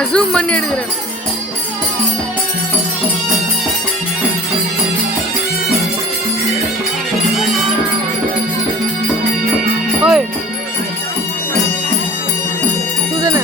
நான் ஜூம் பண்ணி எடுக்கிறேன். ஓய் சுதன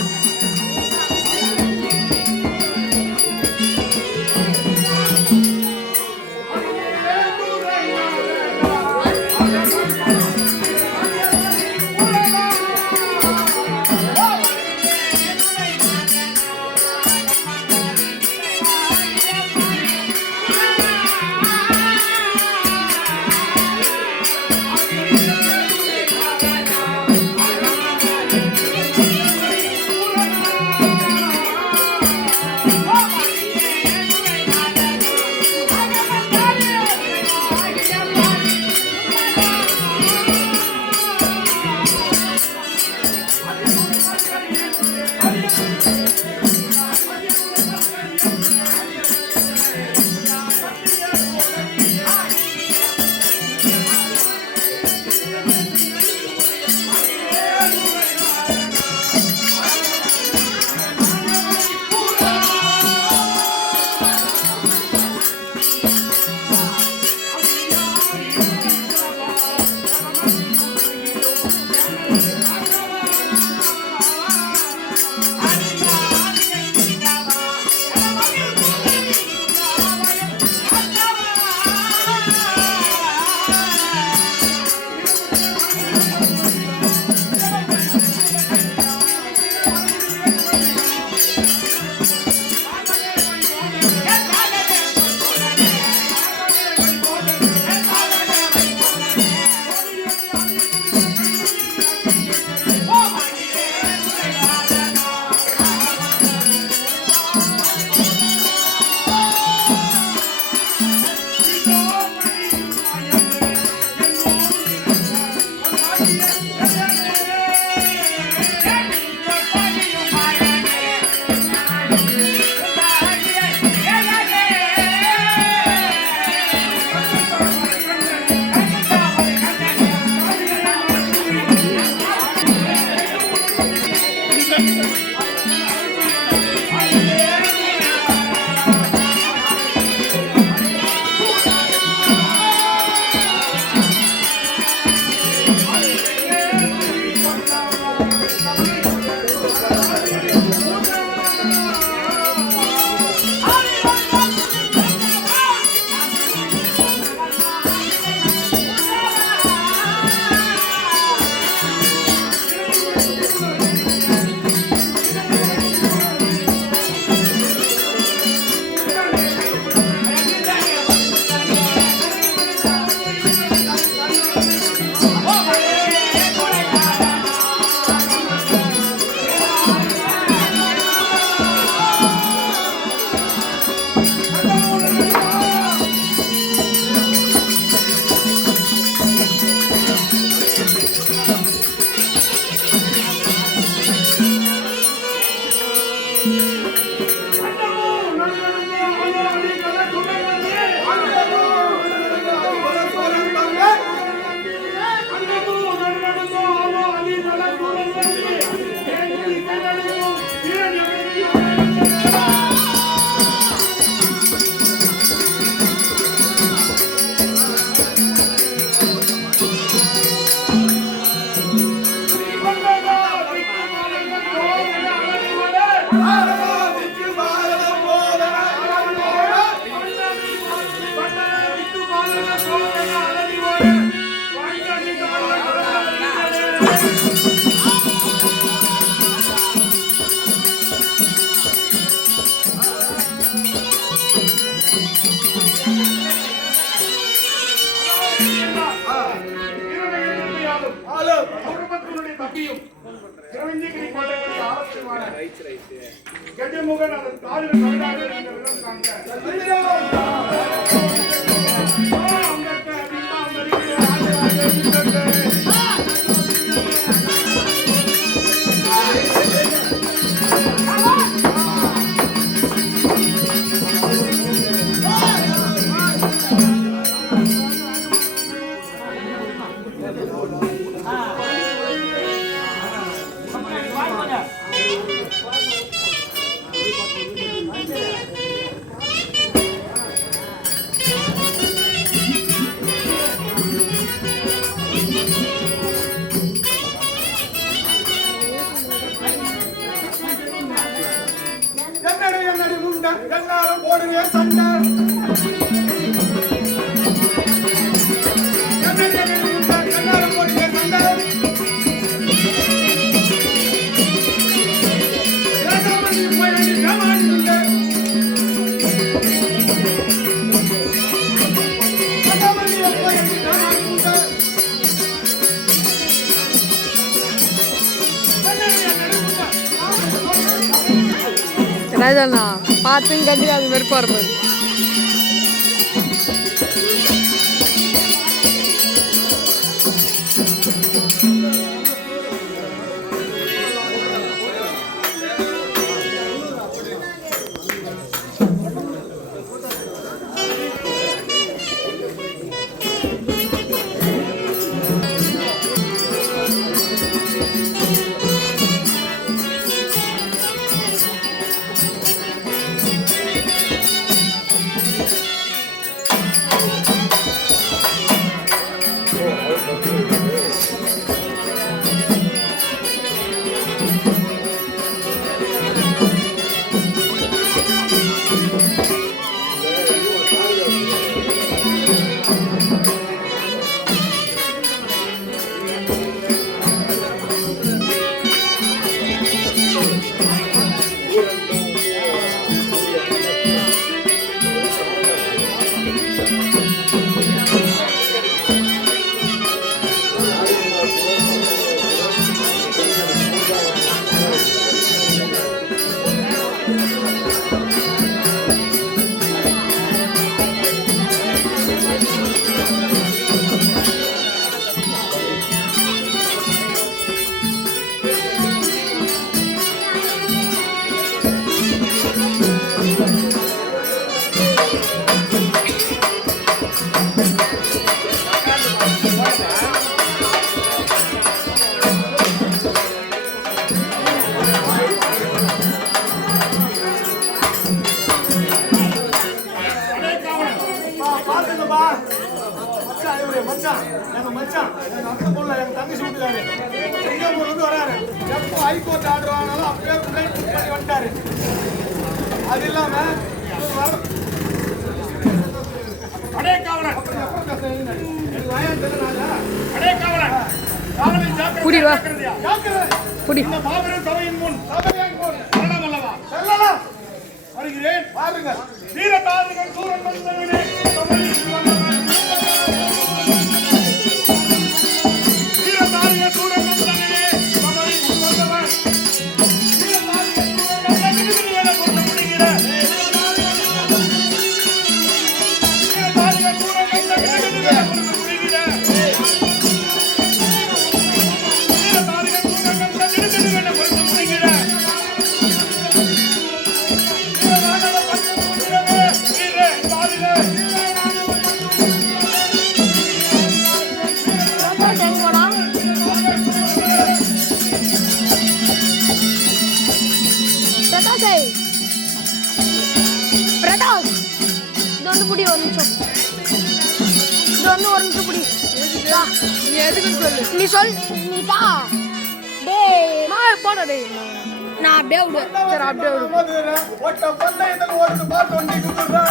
கஜமுகன் அதன் காலில் சண்டை கண்ணாடி முட்டை கண்ணாடி போட்டிய சண்டை ஏகாமணி போய் காமாடி முட்டை ராஜாண்ணா பார்த்தும் கட்டி அது வெறுப்பா இருப்பாரு. ஹைகோர்ட் ஆர்டர் வாங்கினாலும் அப்படியே கம்ப்ளைண்ட் பண்ணி வந்துட்டாரு. அது இல்லாம வருகிறேன் பாருங்கள். வீரதாரிகள் சூரன் வந்தவனே வீரதாரிகள் சூரன் வந்தவனே நீ சொல் நீ தா டேய் நான் போடா டேய் நான் அப்படியே விடு சரி அப்படியே விடு ஒட்ட பல்ல இதல் ஓடுது பாட்டு ஒண்டி குடுறா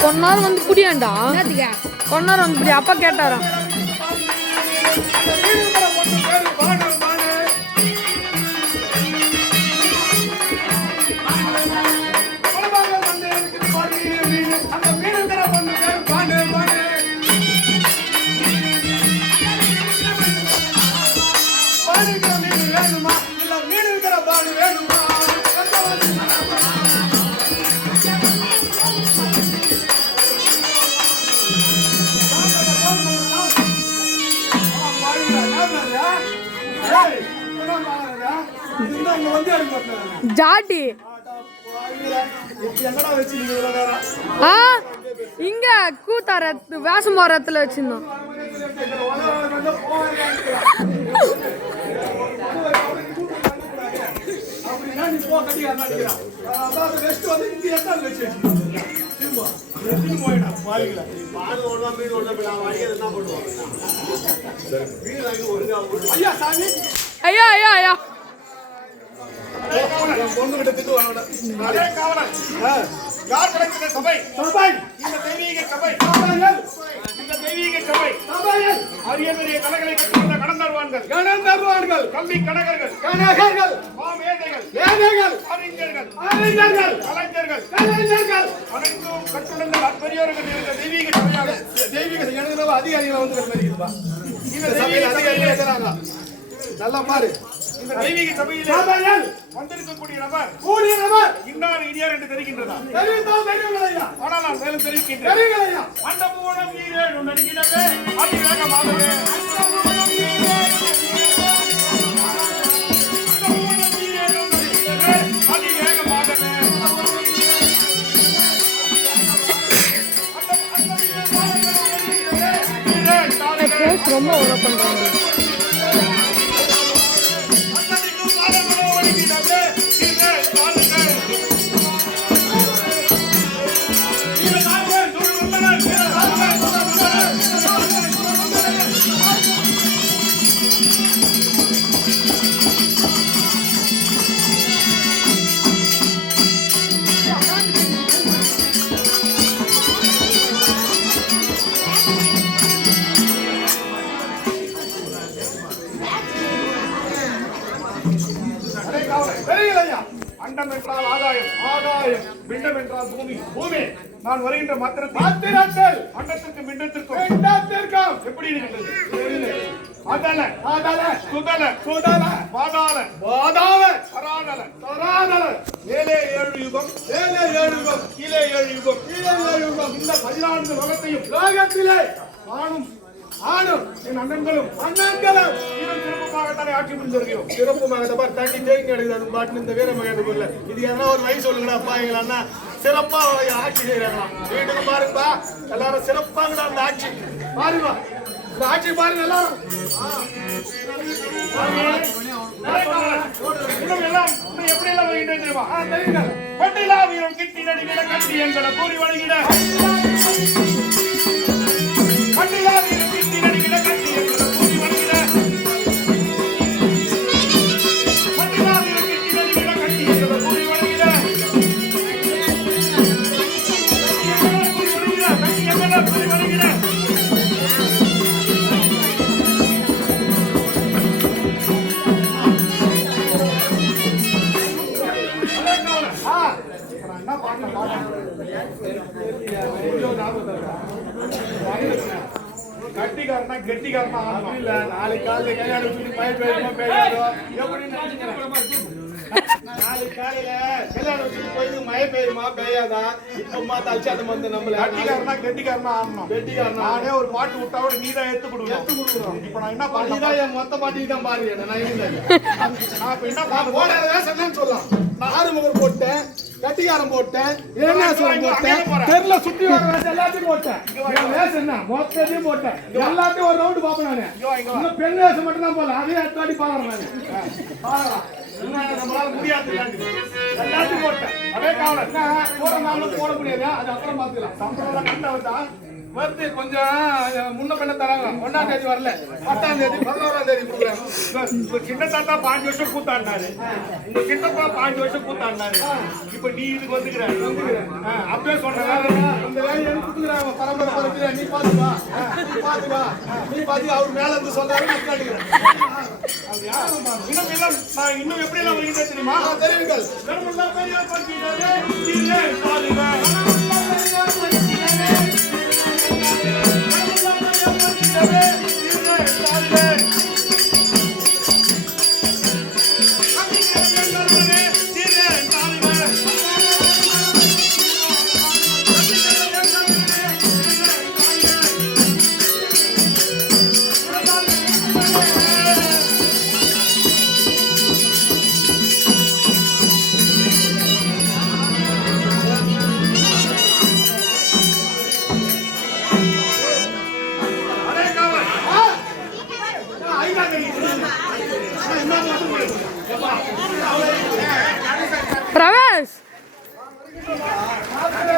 கொன்னார் வந்து புடியாண்டா கொன்னார் வந்து புடி அப்பா கேட்டாராம் வந்து எடுக்க மாட்டேன். ஜாட்டி எங்கடா வச்சிருக்கீங்க இவ்வளவு நேரம்? இங்க கூத்தாரத்து வேசமரத்துல வச்சிருந்தோம். அப்படின்னா நீ போ கட்டிக்கலாம் நினைக்கிறான். அதாவது ரெஸ்ட் வந்து இங்க எல்லாம் வச்சு திரும்ப போயிடா பாலிக்கல பால் ஓடுவா மீன் ஓடுவா போய் நான் வாங்கி என்ன பண்ணுவோம். மீன் வாங்கி ஒழுங்கா ஐயா சாமி ஐயா ஐயா ஐயா பொண்ணுகிட்ட திட்டு வாங்கடா. அதே காவலன் யார் கிடைக்கிற சபை சபை இந்த தெய்வீக சபை இந்த தெய்வீக சபை சபையில் அரிய பெரிய கலைகளை கற்றுள்ள கடந்தருவான்கள் கல்வி கணகர்கள் மாமேதைகள் அறிஞர்கள் கலைஞர்கள் அனைத்தும் கற்றுள்ள பெரியோர்கள் இருந்த தெய்வீக சபையாக தெய்வீக எழுதுனவ அதிகாரிகளை வந்து வருகிறதா இந்த தெய்வீக அதிகாரிகள் எதனால நல்லா பாரு. இந்த தெய்வீக சபையில் வந்திருக்கக்கூடிய நபர் இன்னார் இனியார் என்று தெரிகின்றதா? ஆனால் நான் மேலும் தெரிவிக்கின்றேன். அண்டபூணம் ஈரேழு நடுங்கிடவே அதிவேகமாகவே ரொம்ப ஓவர் பண்றாங்க. அண்டம் என்றால் ஆகாயம் பிண்டம் என்றால் பூமி நான் வருகின்ற மாத்திரத்தில் அண்டத்திற்கும் பிண்டத்திற்கும் எப்படி இருக்கிறது? ஆதாள சுதல பாதாள தராதல மேலே 7 யுகம் கீழே 7 யுகம் இந்த 14 லோகத்திலே ஆணும் என் அண்ணன்களும் இன்னும் சிறப்புமாகத்தானே ஆட்சி புரிஞ்சிருக்கிறோம். சிறப்புமாக தண்ணி தேங்கி எடுக்கிறது பாட்டு இந்த வீரமகேண்டு பொருள் இது எதனா ஒரு வயசு சொல்லுங்கடா அப்பா எங்களா சிறப்பா ஆட்சி செய்யறாங்களா? வீட்டுக்கு பாருங்கப்பா எல்லாரும் சிறப்பாங்கடா அந்த ஆட்சி பாருங்க. இந்த ஆட்சி பாருங்க எல்லாரும் எப்படி எல்லாம் வருகின்றேன் தெரியுமா? தெரியுங்க. பட்டிலா வீரம் கிட்டி நடிகிற கட்டி எங்களை கூறி வழங்கிட பட்டிலா வீரம் கிட்டி நடிகிற கட்டி எங்களை கூறி வழங்கிட பட்டிலா வீரம் கிட்டி நடிகிற கட்டி எங்களை கூறி வழங்கிட கட்டி எங்களை கூறி வழங்கிட கட்டிக்காரனா கெட்டிக்காரனா இல்ல நாளைக்கு காலையில கல்யாணம் சொல்லி நாளைக்கு காலையில கல்யாணம் சொல்லி போய் மழை பெய்யுமா பெய்யாதா இப்பமா தச்சு அந்த வந்து நம்மள கெட்டிக்காரனா ஆடணும். கெட்டிக்காரனா நானே ஒரு பாட்டு விட்டா கூட நீ தான் எடுத்து கொடுக்கணும். இப்ப நான் என்ன பண்ணி என் மொத்த பாட்டி தான் பாருங்க. நான் என்ன பாட்டு சொல்லலாம். நான் ஆறுமுகர் போட்டேன், கட்டிகாரம் போட்டேன், ஏனாசுரம் போட்டேன், தெருல சுத்தி வர எல்லாத்தையும் போட்டேன். என்ன மொத்தத்தையும் போட்டேன். எல்லாத்தையும் ஒரு ரவுண்டு பாப்பேன் நானு. இன்னும் பெண் வேஷம் மட்டும் தான் போல அதையும் அத்தாடி பாக்குறேன் நானு. நம்மளால முடியாது எல்லாத்தையும் போட்டேன். அதே காவலன் போற நாளும் போட முடியாது. அது அப்புறம் பாத்துக்கலாம். சம்பளம் கண்ட வந்தான் வருது கொஞ்சம் முன்ன பண்ண தராங்க. 1ஆம் தேதி வரல, 10ஆம் தேதி 11ஆம் தேதி கொடுக்குறாங்க. சின்ன தாத்தா 5 வருஷம் கூத்தாடினாரு. உங்க சின்னப்பா 5 வருஷம் கூத்தாடினாரு. இப்ப நீ இதுக்கு வந்துக்கிற அப்பவே சொன்ன அந்த வேலையை எனக்கு கொடுக்குறாங்க. பரம்பரை பரம்பரை நீ பாத்துவா நீ பாத்து அவர் மேல இருந்து சொல்றாரு. இன்னும் எப்படி எல்லாம் வருகிறதே தெரியுமா? தெரியுங்கள். மாத்திரை